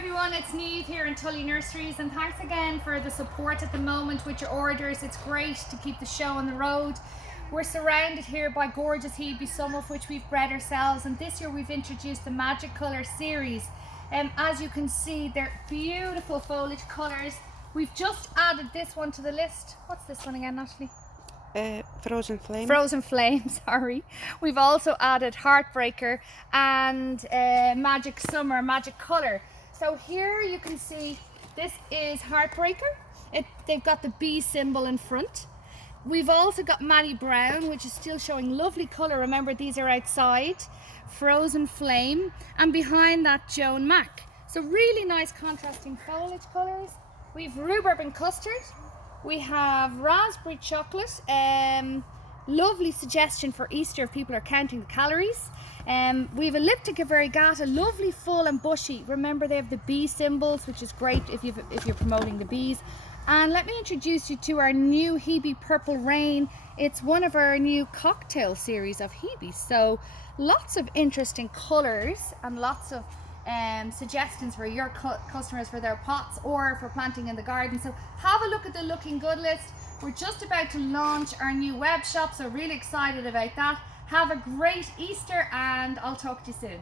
everyone, it's Neve here in Tully Nurseries, and thanks again for the support at the moment with your orders. It's great to keep the show on the road. We're surrounded here by gorgeous Hebes, some of which we've bred ourselves, and this year we've introduced the Magic Colour series. As you can see, they're beautiful foliage colours. We've just added this one to the list. What's this one again, Natalie? Frozen Flame. Frozen Flame, sorry. We've also added Heartbreaker and Magic Summer, Magic Colour. So here you can see this is Heartbreaker. They've got the bee symbol in front. We've also got Maddie Brown, which is still showing lovely colour. Remember, these are outside. Frozen Flame, and behind that Joan Mac. So really nice contrasting foliage colours. We've rhubarb and custard. We have raspberry chocolate. Lovely suggestion for Easter if people are counting the calories. We have elliptic variegata, lovely full and bushy. Remember, they have the bee symbols, which is great if you're promoting the bees. And let me introduce you to our new Hebe Purple Rain. It's one of our new cocktail series of Hebes. So lots of interesting colours and lots of suggestions for your customers for their pots or for planting in the garden. So have a look at the Looking Good list. We're just about to launch our new web shop, so really excited about that. Have a great Easter, and I'll talk to you soon.